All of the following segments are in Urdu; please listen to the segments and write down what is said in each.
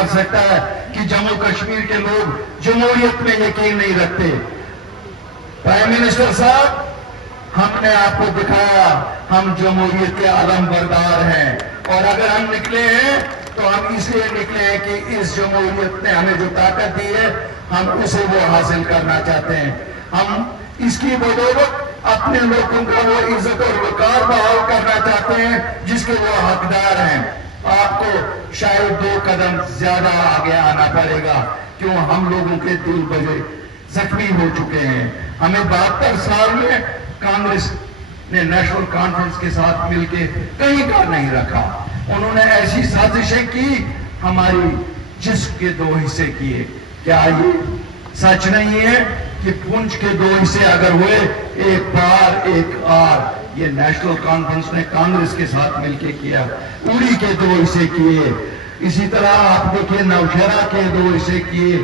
کر سکتا ہے کہ جموں کشمیر کے لوگ جمہوریت میں یقین نہیں رکھتے. پرائم منسٹر صاحب، ہم نے آپ کو دکھایا ہم جمہوریت کے علم بردار ہیں، اور اگر ہم نکلے ہیں تو ہم اس لیے نکلے ہیں کہ اس جمہوریت نے ہمیں جو طاقت دی ہے ہم اسے وہ حاصل کرنا چاہتے ہیں. ہم اس کی بدولت اپنے لوگوں کا وہ عزت اور وقار بحال کرنا چاہتے ہیں جس کے وہ حقدار ہیں. آپ کو شاید 2 قدم زیادہ آگے آنا پڑے گا، کیوں ہم لوگوں کے دل بجے زخمی ہو چکے ہیں. ہمیں 72 سال میں کانگریس نے نیشنل کانفرنس کے ساتھ مل کے کہیں کا نہیں رکھا. انہوں نے ایسی سازشیں کی، ہماری جسم کے 2 حصے کیے. کیا یہ سچ نہیں ہے کہ پونچھ کے 2 حصے اگر ہوئے، ایک پار ایک آر؟ یہ نیشنل کانفرنس نے کانگریس کے ساتھ مل کے کیا. اوڑی کے 2 حصے کیے. اسی طرح آپ دیکھیں نوشہرہ کے 2 حصے کیے،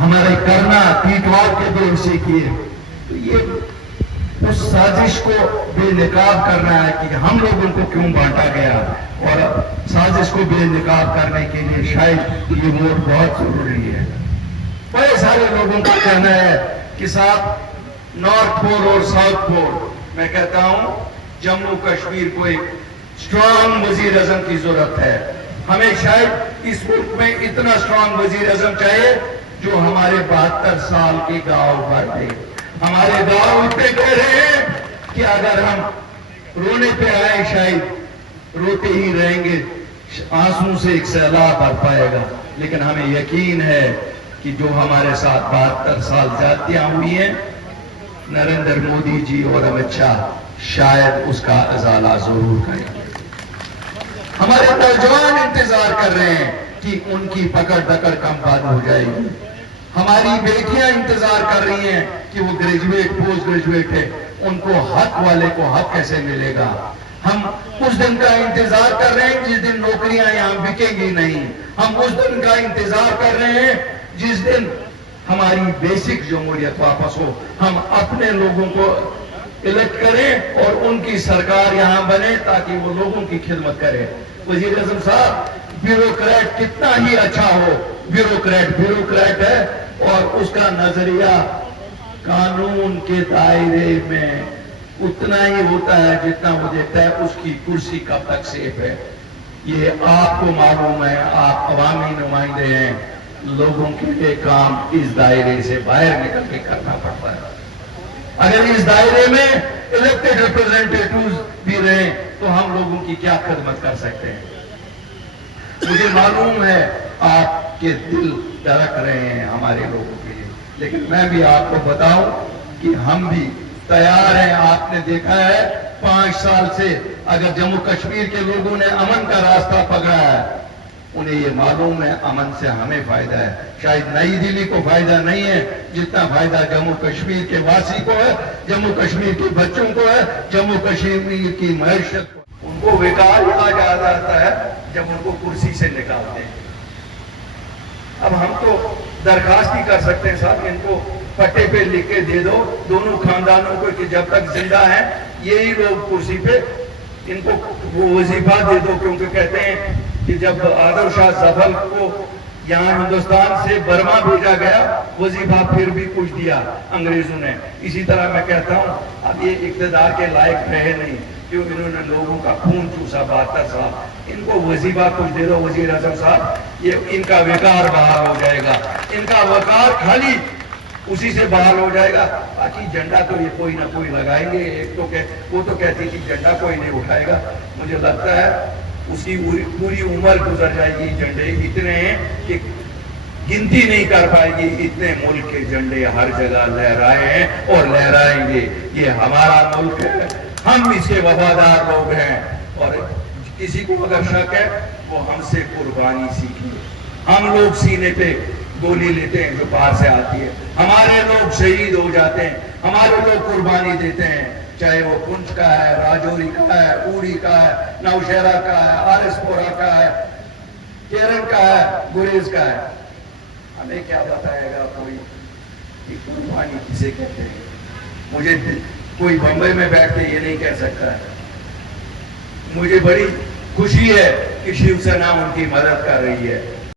ہمارے کرنا ٹیٹوار کے 2 حصے کیے. تو یہ اس سازش کو بے نقاب کرنا ہے کہ ہم لوگوں کو کیوں بانٹا گیا، اور سازش کو بے نقاب کرنے کے لیے شاید یہ ووٹ بہت ضروری ہے. بڑے سارے لوگوں کا کہنا ہے کہ صاحب نارتھ پول اور ساؤتھ پول، میں کہتا ہوں جموں کشمیر کو ایک اسٹرانگ وزیر اعظم کی ضرورت ہے. ہمیں شاید اس ملک میں اتنا اسٹرانگ وزیر اعظم چاہیے جو ہمارے 72 سال کے گاؤں بھر دے. ہمارے گاؤں اتنے کہہ رہے ہیں کہ اگر ہم رونے پہ آئے شاید روتے ہی رہیں گے، آنسوں سے ایک سیلاب بھر پائے گا. لیکن ہمیں یقین ہے کہ جو ہمارے ساتھ 72 سال زیادتیاں ہوئی ہیں، نریندر مودی جی اور امت شاہ شاید اس کا ازالہ ضرور کریں گے. ہمارے نوجوان انتظار کر رہے ہیں کہ ان کی پکڑ دکڑ کم بند ہو جائے گی. ہماری بیٹیاں انتظار کر رہی ہیں کہ وہ گریجویٹ پوسٹ گریجویٹ ہے، ان کو حق والے کو حق کیسے ملے گا. ہم اس دن کا انتظار کر رہے ہیں جس دن نوکریاں یہاں بکیں گی نہیں. ہم اس دن کا انتظار کر رہے ہیں جس دن ہماری بیسک جمہوریت واپس ہو. ہم اپنے لوگوں کو الیکٹ کریں اور ان کی سرکار یہاں بنے تاکہ وہ لوگوں کی خدمت کرے. وزیر اعظم صاحب، بیوروکریٹ کتنا ہی اچھا ہو، بیوروکریٹ ہے، اور اس کا نظریہ قانون کے دائرے میں اتنا ہی ہوتا ہے جتنا وہ دیکھتا ہے اس کی کرسی کب تک سیف ہے. یہ آپ کو معلوم ہے، آپ عوامی نمائندے ہیں، لوگوں کے لیے کام اس دائرے سے باہر نکل کے کرنا پڑتا ہے. اگر اس دائرے میں الیکٹڈ ریپرزینٹیٹیوز بھی رہیں تو ہم لوگوں کی کیا خدمت کر سکتے ہیں. مجھے معلوم ہے آپ کے دل دھڑک رہے ہیں ہمارے لوگوں کے لیے، لیکن میں بھی آپ کو بتاؤں کہ ہم بھی تیار ہیں. آپ نے دیکھا ہے 5 سال سے اگر جموں کشمیر کے لوگوں نے امن کا راستہ پکڑا ہے، انہیں یہ معلوم ہے امن سے ہمیں فائدہ ہے. شاید نئی دلی کو فائدہ نہیں ہے جتنا فائدہ جموں کشمیر کے واسی کو ہے، جموں کشمیر کے بچوں کو ہے، جموں کشمیر کی معیشت کو. ان کو وقار کہا جاتا ہے جب ان کو کرسی سے نکالتے ہیں. اب ہم تو درخواست ہی کر سکتے ہیں صاحب، ان کو پٹے پہ لکھ کے دے دو دونوں خاندانوں کو کہ جب تک زندہ ہیں یہی لوگ کرسی پہ، ان کو وہ وظیفہ دے دو. کیونکہ کہتے ہیں کہ جب آدر شاہ ظفر کو یہاں ہندوستان سے برما بھیجا گیا، وظیفہ پھر بھی کچھ دیا انگریزوں نے. اسی طرح میں کہتا ہوں اب یہ اقتدار کے لائق رہے نہیں، کیوں انہوں نے لوگوں کا خون چوسا 72 سال. ان کو وظیفہ کچھ دے دو وزیر اعظم صاحب، یہ ان کا وقار بحال ہو جائے گا. ان کا وقار خالی اسی سے بحال ہو جائے گا. باقی جھنڈا تو یہ کوئی نہ کوئی لگائیں گے. ایک تو وہ تو کہتی تھی جھنڈا کوئی نہیں اٹھائے گا. مجھے لگتا ہے اس کی پوری عمر گزر جائے گی. جھنڈے اتنے ہیں کہ گنتی نہیں کر پائے گی. اتنے ملک کے جھنڈے ہر جگہ لہرائے ہیں اور لہرائیں گے. یہ ہمارا ملک ہے، ہم اس کے وفادار لوگ ہیں. اور کسی کو اگر شک ہے وہ ہم سے قربانی سیکھیں. ہم لوگ سینے پہ گولی لیتے ہیں جو پار سے آتی ہے، ہمارے لوگ شہید ہو جاتے ہیں، ہمارے لوگ قربانی دیتے ہیں، چاہے وہ پونچھ کا ہے، راجوری کا ہے، اوڑی کا ہے، نوشہرہ کا ہے، آرس پورہ کا ہے، کیرن کا ہے، گریز کا ہے. ہمیں کیا بتائے گا کوئی کہ قربانی کسے کہتے ہیں. مجھے کوئی بمبئی میں بیٹھ کے یہ نہیں کہہ سکتا ہے. مجھے بڑی خوشی ہے کہ شیو سینا ان کی مدد کر رہی ہے.